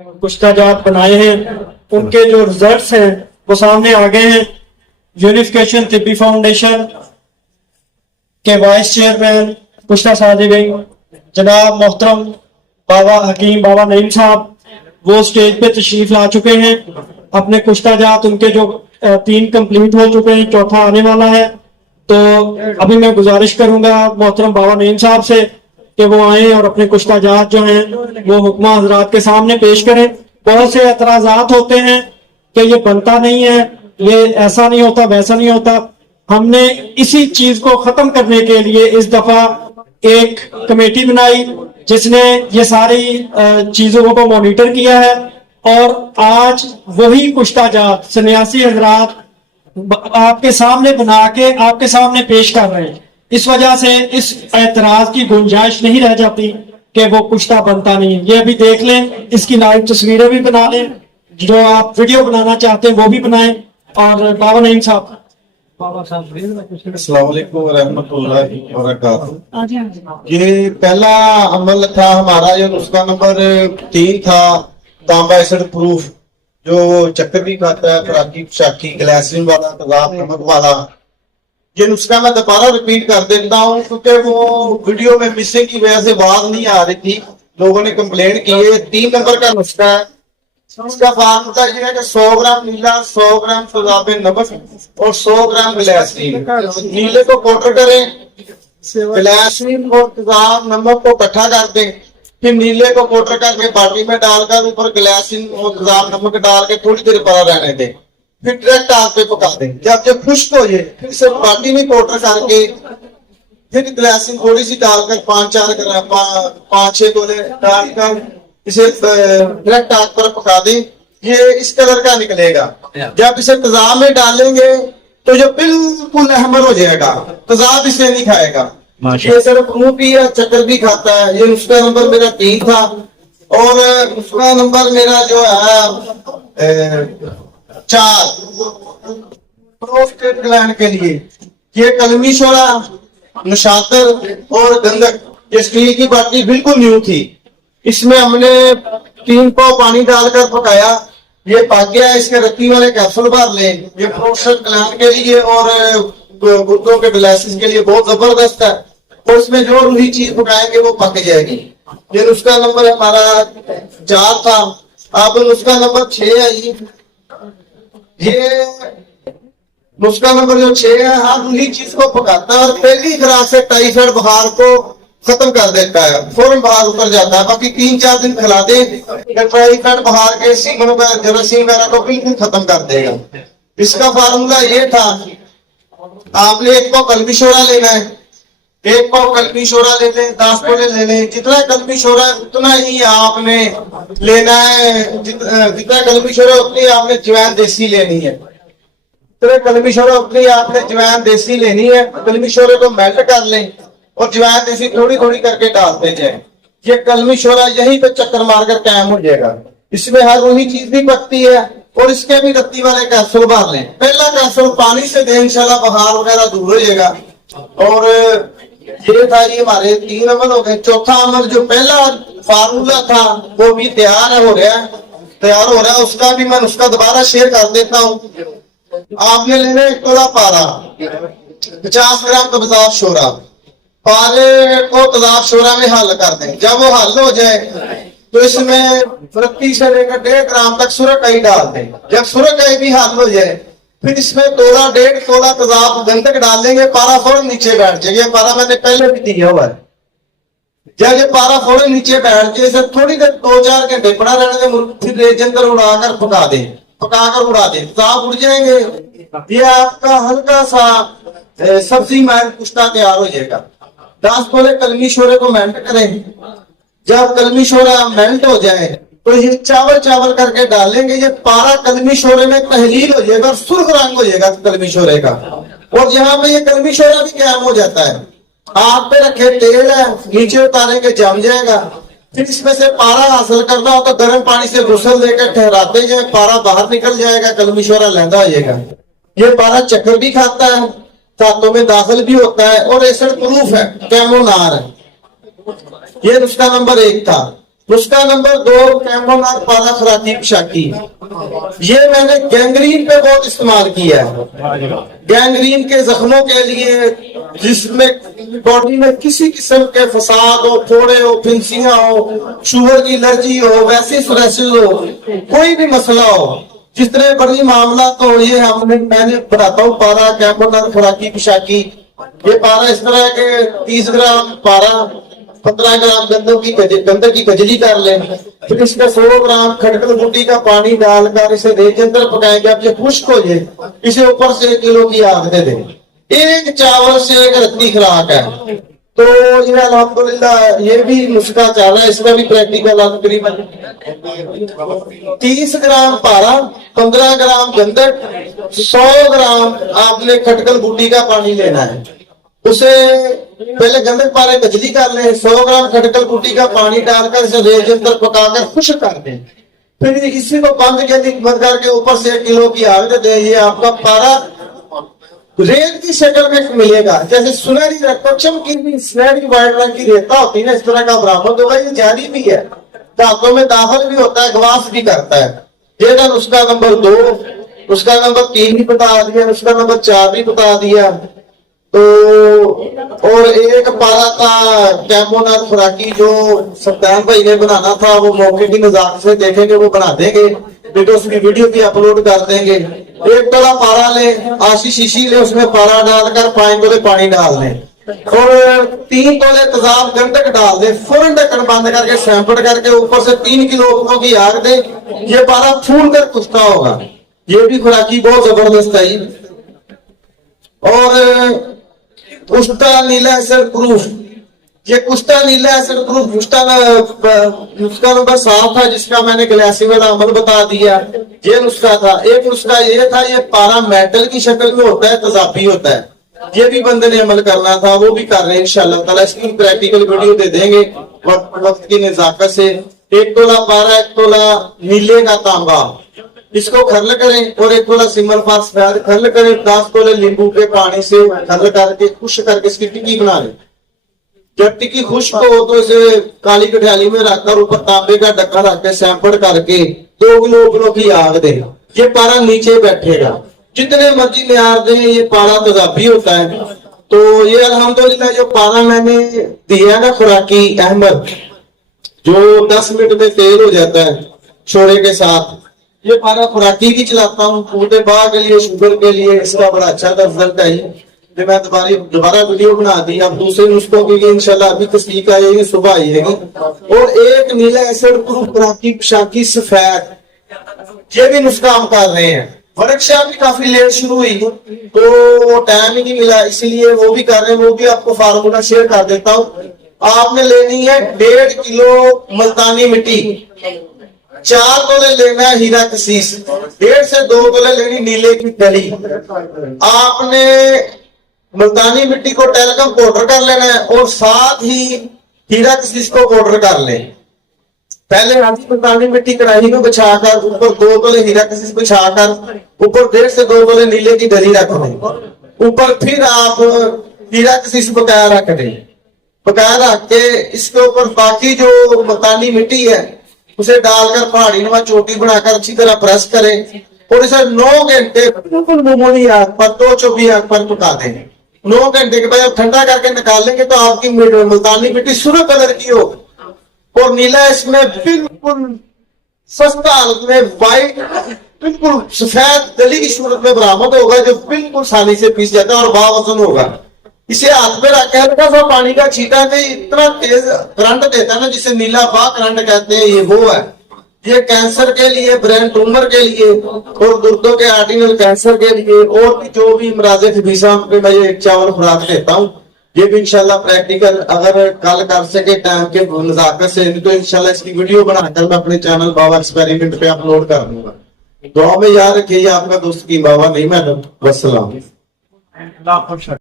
कुश्ता जात बनाए हैं, उनके जो रिजल्ट्स हैं वो सामने आ गए हैं। यूनिफिकेशन तिब्बी फाउंडेशन के वाइस चेयरमैन कुश्ता सादी विंग जनाब मोहतरम बाबा हकीम बाबा नईम साहब वो स्टेज पे तशरीफ ला चुके हैं। अपने कुश्ता जात उनके जो 3 कंप्लीट हो चुके हैं, चौथा आने वाला है। तो अभी मैं गुजारिश करूंगा मोहतरम बाबा नईम साहब से कि वो आए और अपने कुश्ता जात जो हैं वो हुक्मा हजरात के सामने पेश करें। बहुत से एतराजात होते हैं कि ये बनता नहीं है, ये ऐसा नहीं होता, वैसा नहीं होता। हमने इसी चीज को खत्म करने के लिए इस दफा एक कमेटी बनाई जिसने ये सारी चीजों को मॉनिटर किया है और आज वही कुश्ता जात सन्यासी हजरात आपके सामने बना के आपके सामने पेश कर रहे हैं। इस वजह से इस एतराज की गुंजाइश नहीं रह जाती कि वो कुश्ता बनता नहीं है। ये अभी देख लें, इसकी लाइव तस्वीरें भी बना लें, जो आप वीडियो बनाना चाहते हैं वो भी बनाएं। और बाबा नईम साहब अस्सलाम वालेकुम रहमतुल्लाहि व बरकातहू। ये पहला अमल था हमारा, जो नुस्खा नंबर 3 था, तांबा एसिड प्रूफ, जो चक्कर भी खाता है, खुराकी पोशाकी, ग्लाइसिन वाला, तेजाब नमक वाला। ये नुस्खा मैं दोबारा रिपीट कर देता हूँ क्योंकि वो वीडियो में मिसिंग की वजह से आवाज नहीं आ रही थी, लोगों ने कंप्लेंट की है। 3 नंबर का नुस्खा है। इसका फार्मूला ये है कि 100 ग्राम नीला, 100 ग्राम तेजाब नमक और 100 ग्राम ग्लाइसिन। नीले को पाउडर करें, ग्लाइसिन और तेजाब नमक को इकट्ठा कर दें, फिर नीले को पाउडर करके बाटी में डालकर ऊपर ग्लाइसिन और तेजाब नमक डाल के थोड़ी देर पड़ा रहने दें, फिर डायरेक्ट आग पे पका दें। जब जब खुश्क हो जाए फिर से बाटी में पाउडर करके फिर ग्लाइसिन थोड़ी सी डालकर 5-6 गोले डालकर इसे डायरेक्ट आग पर पका दें। ये इस कलर का निकलेगा। जब इसे तेजाब में डालेंगे तो ये बिल्कुल अहमर हो जाएगा, तेजाब इसे नहीं खाएगा। ये सिर्फ मुंह भी है, चक्कर भी खाता है। ये नुस्खा नंबर मेरा 3 था और नुस्खा नंबर मेरा जो है 4 प्रोस्टेट ग्लैंड के लिए। ये कलमी शोरा, नशातर और गंधक। ये स्टील की बाटी बिल्कुल न्यू थी, इसमें हमने 3 पाव पानी डालकर पकाया। ये पक गया, इसके रत्ती वाले कैप्सूल भर लें। ये प्रोस्टेट ग्लैंड के लिए और गुर्दों के डायलिसिस के लिए बहुत जबरदस्त है और इसमें जो रूही चीज पकाएंगे वो पक जाएगी। ये नुस्खा नंबर हमारा 4 था। अब नुस्खा नंबर 6 है। ये नुस्खा नंबर जो 6 है, हर रूही चीज को पकाता है और पहली खुराक से टाइफाइड बुखार को खत्म कर देता है, फौरन बुखार उतर जाता है। बाकी 3-4 दिन खिला दे, टाइफाइड बुखार के सीमनों का जरासीम वगैरह को बिल्कुल खत्म कर देगा। इसका फार्मूला ये था, आपने 1 पाव कलमी शोरा लेना है, 1 पाव कलमी शोरा ले लें, 10 गोले ले लें। जितना कलमी शोरा है उतना ही आपने लेना है। जितना कलमी शोरा उतनी आपने जवैन देसी लेनी है। जितने कलमी शोरा उतनी आपने जवैन देसी लेनी है। कलमी शोरे को मेल्ट कर लें और जवैन देसी थोड़ी थोड़ी करके डालते जाए। ये कलमी शोरा यहीं पे चक्कर मारकर कायम हो जाएगा। इसमें हर वही चीज भी पकती है और इसके भी रत्ती वाले कैप्सूल भर लें। पहला कैप्सूल पानी से दें, इंशाल्लाह बुखार वगैरह दूर हो जाएगा। और ये था, ये हमारे 3 अमल हो गए। चौथा अमल जो पहला फार्मूला था वो भी तैयार हो रहा है। उसका भी मैं उसका दोबारा शेयर कर देता हूँ। आपने लेना 1 तोला पारा, 50 ग्राम तेजाब शोरा। पारे को तेजाब शोरा में हल कर दें। जब वो हल हो जाए तो इसमें 30 से लेकर 1.5 ग्राम तक सुरकाई डाल दें। जब सुरकाई भी हल हो जाए फिर इसमें 1.5 तोला तेजाब गंधक डाल देंगे। पारा फौरन नीचे बैठ जाएगा। पारा मैंने पहले भी दिया हुआ है। जब ये पारा फौरन नीचे बैठ जाए, इसे थोड़ी देर 2-4 घंटे पड़ा रहने दें, फिर रेत अंदर उड़ाकर पकाकर उड़ा दें, तेजाब उड़ जाएंगे। ये आपका हल्का सा सब्जी मैल कुश्ता तैयार हो जाएगा। 10 गोले कलमी शोरे को मेल्ट करें। जब कलमी शोरा मेल्ट हो जाए तो ये चावल करके डालेंगे। ये पारा कलमी शोरे में तहलील हो जाएगा और सुर्ख रंग हो जाएगा कलमी शोरे का। और यहाँ पे ये कलमी शोरा भी कायम हो जाता है। आग पे रखे तेल है, नीचे उतारेंगे जम जाएगा। फिर इसमें से पारा हासिल करना हो तो गर्म पानी से गुसल देकर ठहराते जाए, पारा बाहर निकल जाएगा, कलमी शोरा लहदा हो जाएगा। ये पारा चक्कर भी खाता है, दांतों में दाखिल भी होता है और एसिड प्रूफ है, कैमोनार है। ये नुस्खा नंबर 1 था। नुस्खा नंबर 2 कैमोनार पारा खराती पोशाकी। ये मैंने गैंग्रीन पे बहुत इस्तेमाल किया है। गैंग्रीन के जख्मों के लिए, जिसमें बॉडी में किसी किस्म के फसाद हो, फोड़े हो, फिंसियां हो, शुगर की एलर्जी हो, वैसी सोरेसिस हो, कोई भी मसला हो, जितने बड़ी मामला तो ये मैंने बताता हूँ। पारा कैमोनार खुराकी पोशाकी, ये पारा इस तरह के 30 ग्राम पारा, 15 ग्राम गंदक की गजली कर लें, फिर इसमें 100 ग्राम खटकल बूटी का पानी डालकर इसे रेत के अंदर पकाएंगे। अब ये खुश्क हो जाए, इसे ऊपर से 1 किलो की आग दे दें। एक चावल से एक रत्ती खुराक है। तो ये अल्हम्दुलिल्लाह ये भी नुस्खा चल रहा है, इसका भी प्रैक्टिकल तकरीबन 30 ग्राम पारा, 15 ग्राम गंदक, 100 ग्राम आपने खटकल बूटी का पानी लेना है। उसे पहले गंदक पारे गजली कर लें, 100 ग्राम खटकल बूटी का पानी डालकर इसे रेत के अंदर पकाकर खुश्क कर दें। फिर इसी को बंद करके ऊपर से 1 किलो की आग दे दें। ये आपका पारा रेत की शक्ल में मिलेगा, जैसे सुनहरी पक्षम की भी सुनहरी वाइट रंग की रेता होती है ना, इस तरह का बरामद होगा। ये जारी भी है, दांतों में दाखिल भी होता है, गवास भी करता है। ये था नुस्खा नंबर 2। नुस्खा नंबर 3 भी बता दिया, नुस्खा नंबर 4 भी बता दिया। तो और एक पारा था कैमोनार खुराकी, जो सत्तान भाई ने बनाना था, वो मौके की नजाकत से देखेंगे, वो बना देंगे, तो उसकी वीडियो भी अपलोड कर देंगे। 1 तोला पारा ले, आशी शीशी ले, उसमें पारा डालकर 5 तोले पानी डाल दें और 3 तोले तेजाब गंडक डाल दें। फौरन ढक्कन बंद करके सैंपल करके ऊपर से 3 किलो की आग दे। ये पारा फूल कर कुश्ता होगा। ये भी खुराकी बहुत जबरदस्त है। और कुश्ता नीला एसिड प्रूफ, ये कुश्ता नीला एसिड प्रूफ नुस्खा नंबर 7 था, जिसका मैंने ग्लासी वाला अमल बता दिया। ये नुस्खा था। एक नुस्खा ये था, ये पारा मेटल की शक्ल में होता है, तेजाबी होता है। ये भी बंदे ने अमल करना था, वो भी कर रहे हैं इंशाल्लाह ताला। इसकी प्रैक्टिकल वीडियो दे देंगे वक्त की नजाकत से। 1 तोला पारा, 1 तोला नीले का तांबा, इसको खरल करें और 1 तोला सिमल फास्फेट खरल करें। 10 तोले नींबू के पानी से खरल करके खुश करके इसकी टिक्की बना लें। जब टिक्की खुश्क हो तो इसे काली कठियाली में रखकर ऊपर तांबे का ढक्कन रख के सैंपल करके 2 किलो की आग दे। ये पारा नीचे बैठेगा, जितने मर्जी निहार दें, ये पारा तेजाबी होता है। तो ये अल्हम्दुलिल्लाह जो पारा मैंने दिया ना खुराकी अहमद, जो 10 मिनट में तेल हो जाता है शोरे के साथ, ये पारा खुराकी भी चलाता हूँ मोटापा के लिए, शुगर के लिए। इसका बड़ा अच्छा रिजल्ट है। मैं दोबारा वीडियो बना दी। अब दूसरे नुस्खों के लिए इंशाल्लाह अभी तस्दीक आएगी, सुबह आएगी। और एक नीला एसिड प्रूफ खुराकी पोशाकी सफेद, ये भी नुस्खा हम कर रहे हैं। वर्कशॉप भी काफी लेट शुरू हुई तो टाइम ही नहीं मिला, इसीलिए वो भी कर रहे हैं। वो भी आपको फार्मूला शेयर कर देता हूँ। आपने लेनी है 1.5 किलो मुल्तानी मिट्टी, 4 तोले लेना है हीरा कसीस, 1.5 से 2 तोले लेनी नीले की डली। आपने मुल्तानी मिट्टी को टेलकम पाउडर कर लेना है और साथ ही हीरा कसीस को पाउडर कर लें। पहले आधी मुल्तानी मिट्टी कढ़ाई को बिछाकर ऊपर 2 तोले हीरा कसीस बिछाकर ऊपर 1.5 से 2 तोले नीले की डली रख दें। ऊपर फिर आप हीरा कसीस बकाया रख दें। बकाया रख के इसके ऊपर बाकी जो मुल्तानी मिट्टी है उसे डालकर पहाड़ी नुमा चोटी बनाकर अच्छी तरह प्रेस करें और इसे 9 घंटे बिल्कुल मामूली आग पर 224 आग पर पका दें। 9 घंटे के बाद ठंडा करके निकाल लेंगे तो आपकी मुल्तानी मिट्टी सुर्ख कलर की हो और नीला इसमें बिल्कुल सस्ता हालत में वाइट बिल्कुल सफेद दली की सूरत में बरामद होगा, जो बिल्कुल आसानी से पीस जाता है और बावजन होगा। इसे हाथ में रख के हल्का सा पानी का छींटा में इतना तेज करंट देता है ना, जिसे नीला बा करंट कहते हैं। ये वो है, ये कैंसर के लिए, ब्रेन ट्यूमर के लिए और गुर्दों के आर्टिनल कैंसर के लिए और भी जो भी इमराज़े खबीसा पे मैं ये चावल खुराक देता हूँ। ये भी इंशाल्लाह प्रैक्टिकल अगर कल कर सके टाइम के नजाकत से, तो इंशाल्लाह इसकी वीडियो बनाकर मैं अपने चैनल बाबा एक्सपेरिमेंट पे अपलोड कर दूंगा। दुआ में याद रखिए, आपका दोस्त की बाबा नहीं मैं। वस्सलाम।